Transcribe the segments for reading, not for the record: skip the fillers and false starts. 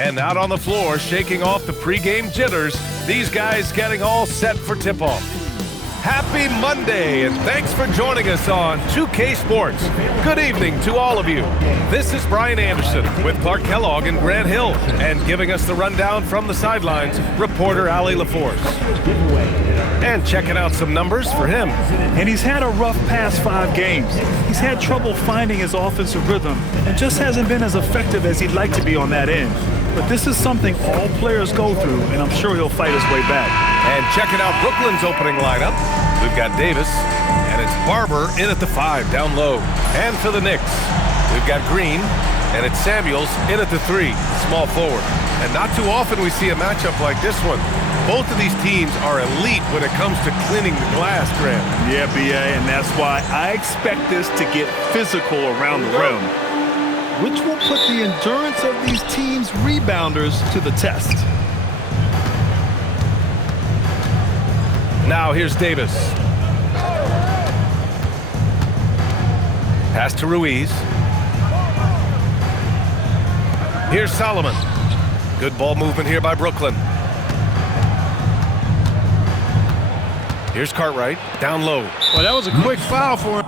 And out on the floor, shaking off the pregame jitters, these guys getting all set for tip-off. Happy Monday, and thanks for joining us on 2K Sports. Good evening to all of you. This is Brian Anderson with Clark Kellogg and Grant Hill, and giving us the rundown from the sidelines, reporter Allie LaForce. And checking out some numbers for him. And he's had a rough past 5 games. He's had trouble finding his offensive rhythm and just hasn't been as effective as he'd like to be on that end. But this is something all players go through, and I'm sure he'll fight his way back. And checking out Brooklyn's opening lineup, we've got Davis, and it's Barber in at the 5, down low. And for the Knicks, we've got Green, and it's Samuels in at the 3, small forward. And not too often we see a matchup like this one. Both of these teams are elite when it comes to cleaning the glass, Grant. Yeah, B.A., and that's why I expect this to get physical around the rim, which will put the endurance of these teams' rebounders to the test. Now here's Davis. Pass to Ruiz. Here's Solomon. Good ball movement here by Brooklyn. Here's Cartwright, down low. Well, that was a quick foul for him.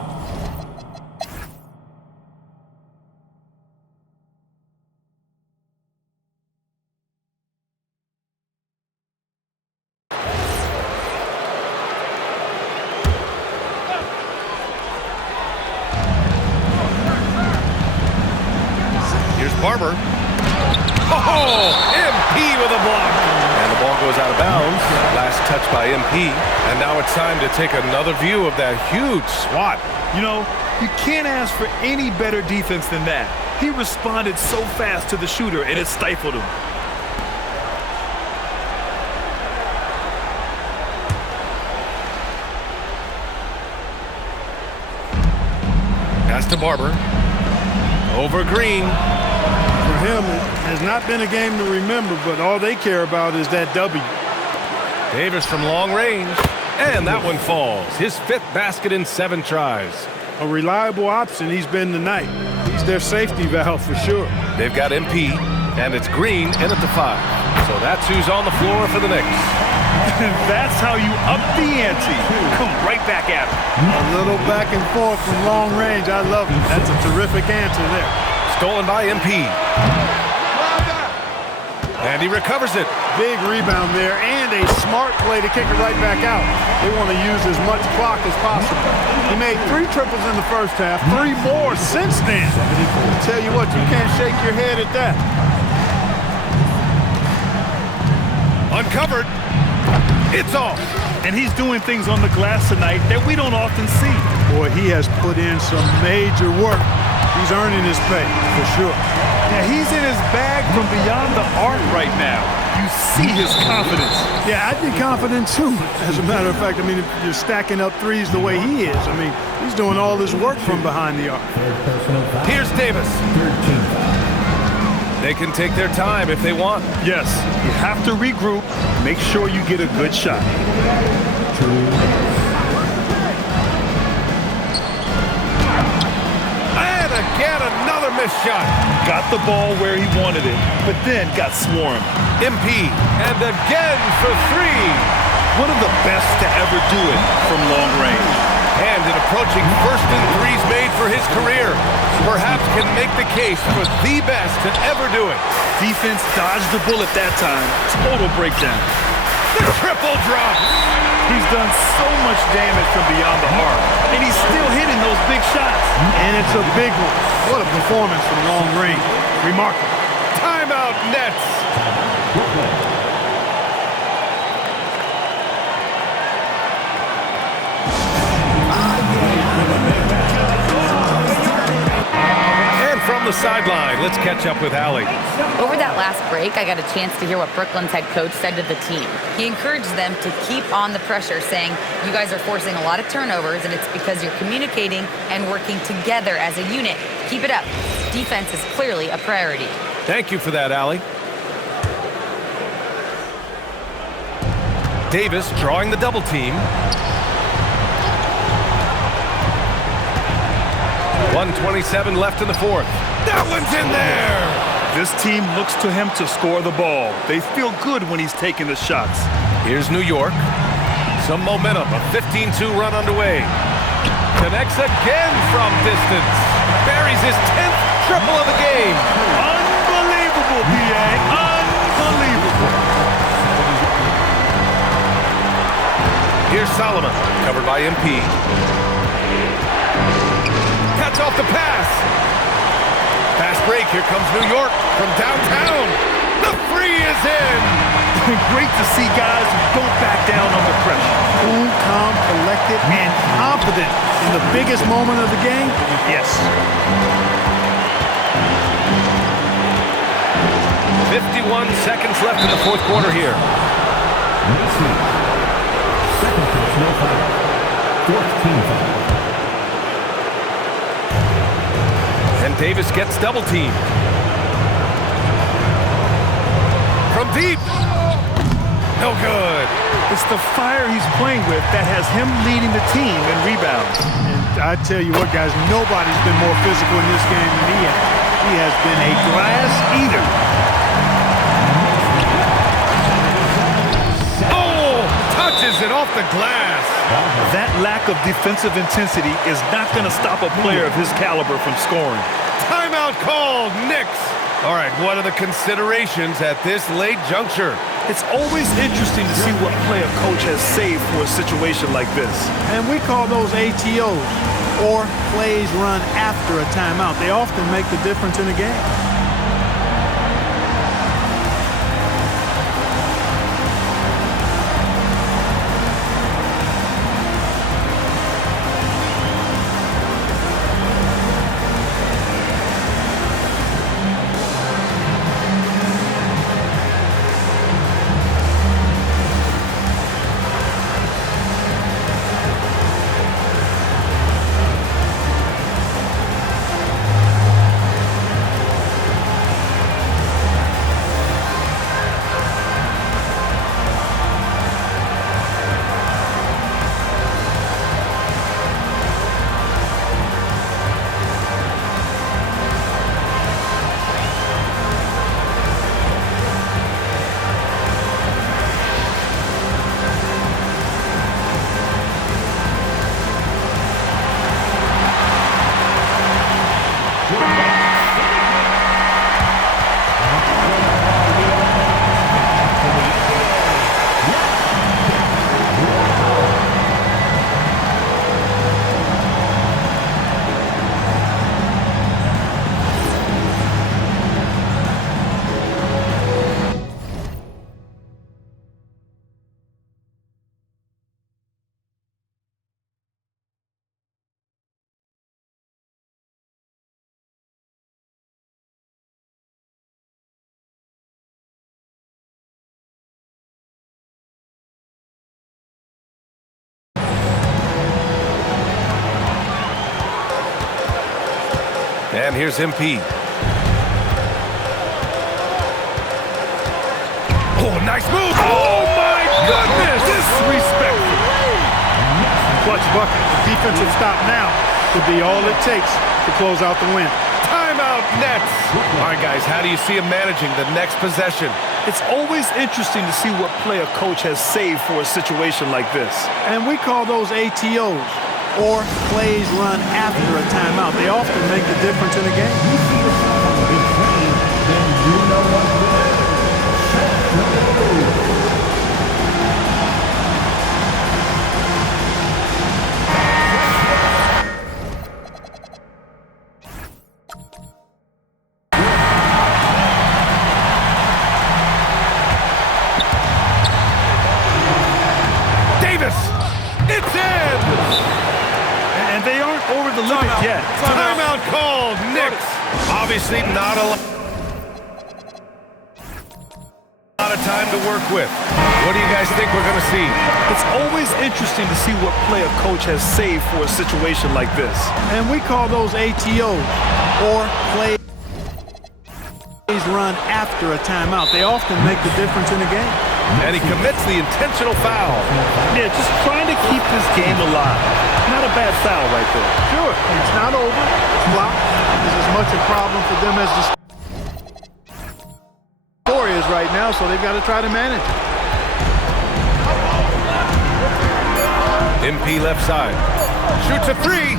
Here's Barber. Oh, MP with a block. And the ball goes out of bounds. Last touch by MP. And now it's time to take another view of that huge swat. You know, you can't ask for any better defense than that. He responded so fast to the shooter, and it stifled him. Pass to Barber. Over Green. For him, it has not been a game to remember, but all they care about is that W. Davis from long range. And that one falls. His 5th basket in 7 tries. A reliable option he's been tonight. He's their safety valve for sure. They've got MP, and it's Green in at the 5. So that's who's on the floor for the Knicks. That's how you up the ante. Come right back at him. A little back and forth from long range. I love it. That's a terrific answer there. Stolen by MP. And he recovers it. Big rebound there, and a smart play to kick it right back out. They want to use as much clock as possible. He made 3 triples in the first half, 3 more since then. I'll tell you what, you can't shake your head at that. Uncovered. It's off. And he's doing things on the glass tonight that we don't often see. Boy, he has put in some major work. He's earning his pay, for sure. Yeah, he's in his bag from beyond the arc right now. You see his confidence. Yeah, I'd be confident too. As a matter of fact, I mean, if you're stacking up threes the way he is, I mean, he's doing all this work from behind the arc. Here's Davis. They can take their time if they want. Yes, you have to regroup. Make sure you get a good shot. And again, another missed shot. Got the ball where he wanted it, but then got swarmed. MP, and again for 3. One of the best to ever do it from long range. And an approaching 1st in 3s made for his career. Perhaps can make the case for the best to ever do it. Defense dodged the bullet that time. Total breakdown. The triple drop. He's done so much damage from beyond the arc, and he's still hitting those big shots. And it's a big one. What a performance from long range. Remarkable. Timeout Nets. From the sideline, let's catch up with Allie. Over that last break, I got a chance to hear what Brooklyn's head coach said to the team. He encouraged them to keep on the pressure, saying, you guys are forcing a lot of turnovers, and it's because you're communicating and working together as a unit. Keep it up. Defense is clearly a priority. Thank you for that, Allie. Davis drawing the double team. 1:27 left in the 4th. That one's in there! This team looks to him to score the ball. They feel good when he's taking the shots. Here's New York. Some momentum. A 15-2 run underway. Connects again from distance. Buries his 10th triple of the game. Unbelievable, PA. Unbelievable. Here's Solomon. Covered by MP. Cuts off the pass. Fast break. Here comes New York from downtown. The three is in. Great to see guys who don't back down under pressure. Cool, calm, collected, and confident in the biggest moment of the game. Yes. 51 seconds left in the fourth quarter here. Second personal foul. Fourth team foul. And Davis gets double teamed. From deep. No good. It's the fire he's playing with that has him leading the team in rebounds. And I tell you what, guys, nobody's been more physical in this game than he has. He has been a glass eater. Oh, touches it off the glass. That lack of defensive intensity is not going to stop a player of his caliber from scoring. Timeout called, Knicks. All right, what are the considerations at this late juncture? It's always interesting to see what play a coach has saved for a situation like this. And we call those ATOs, or plays run after a timeout. They often make the difference in a game. And here's MP. Oh, nice move. Oh, my goodness. Disrespectful. Clutch bucket. The defensive stop now could be all it takes to close out the win. Timeout, Nets. All right, guys, how do you see him managing the next possession? It's always interesting to see what play a coach has saved for a situation like this. And we call those ATOs, or plays run after a timeout. They often make the difference in a game. Davis, it's in! And they aren't over the limit yet. Timeout called, Knicks. Obviously not a lot of time to work with. What do you guys think we're going to see? It's always interesting to see what play a coach has saved for a situation like this. And we call those ATOs, or plays run after a timeout. They often make the difference in a game. And he commits the intentional foul. Yeah, just trying to keep this game alive. Not a bad foul right there. Sure, it's not over. Block is as much a problem for them as the right now, so they've got to try to manage it. MP left side. Shoots a three.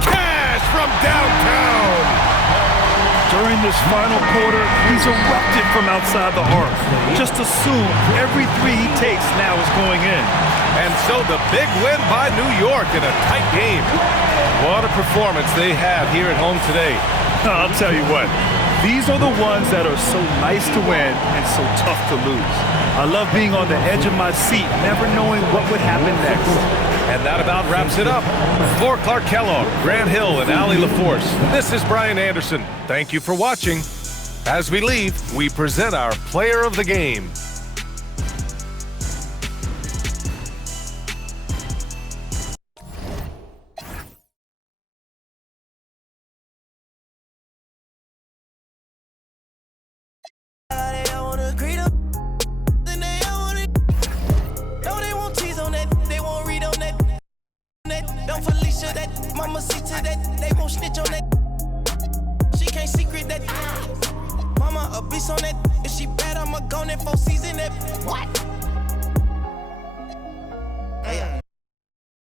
Cash from downtown. During this final quarter, he's erupted from outside the arc. Just assume every three he takes now is going in. And so the big win by New York in a tight game. What a performance they had here at home today. I'll tell you what, these are the ones that are so nice to win and so tough to lose. I love being on the edge of my seat, never knowing what would happen next. And that about wraps it up. For Clark Kellogg, Grant Hill, and Allie LaForce, this is Brian Anderson. Thank you for watching. As we leave, we present our player of the game. Mama see to that, they won't snitch on that. She can't secret that. Mama a beast on that. If she bad, I'ma go in for season that. What?